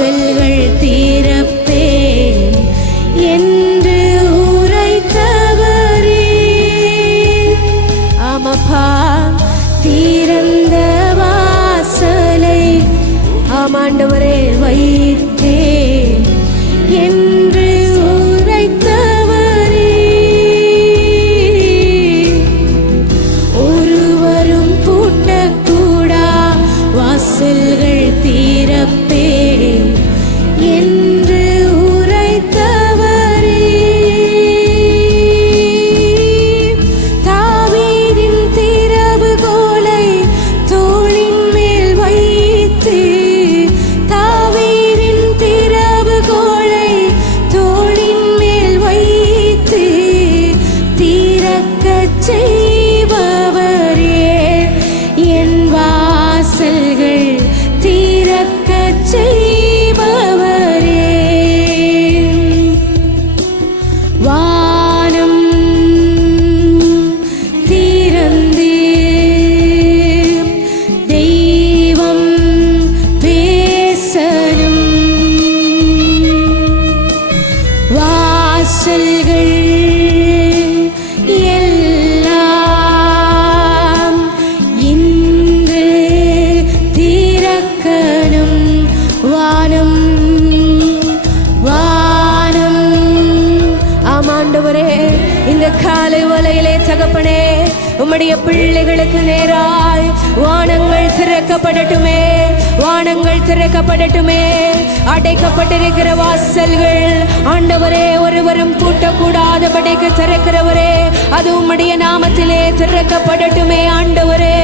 வாசல்கள் திறப்பேன் என்று உரைத்தவரே. ஆமப்பா, திறந்த வாசலை ஆமாண்டவரே வைத்தேன் என்று உரைத்தவரே. ஒருவரும் பூட்டக்கூடா வாசல்கள் திறப்பேன் என்று உரைத்தவரே. தாவீதின் திறவுகோலை தோளின் மேல் வைத்து, தாவீதின் திறவுகோலை தோளின் மேல் வைத்து திறக்கச் செய்பவரே. என் வாசல்கள் திறக்கச் செய்பவரே. வானம் திறந்து தெய்வம் பேசணும். வாசல்கள் எல்லாம் இன்று திறக்கணும். வானம் வானம் ஆமாண்டவரே, இந்த காலை வலையிலே தகப்பனே, உம்முடைய பிள்ளைகளுக்கு நேராய் வானங்கள் திறக்கப்படட்டுமே, வானங்கள் திறக்கப்படட்டுமே. அடைக்கப்பட்டிருக்கிற வாசல்கள் ஆண்டவரே ஒருவரும் பூட்டக்கூடாதபடிக்கு திறக்கிறவரே, அது உம்முடைய நாமத்திலே திறக்கப்படட்டுமே. ஆண்டவரே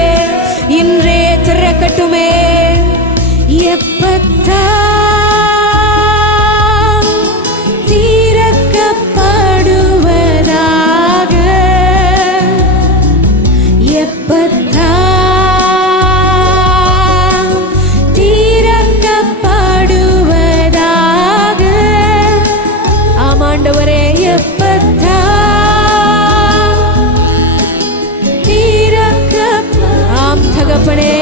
இன்றே திறக்கட்டுமே. எப்பத்தா திறக்கப்படுவதாக, எப்பத்தா திறக்கப்படுவதாக. ஆமாண்டவரே எப்பத்தா ஆம் தகப்பனே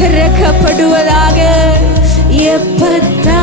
திறக்கப்படுவதாக. எப்பத்தா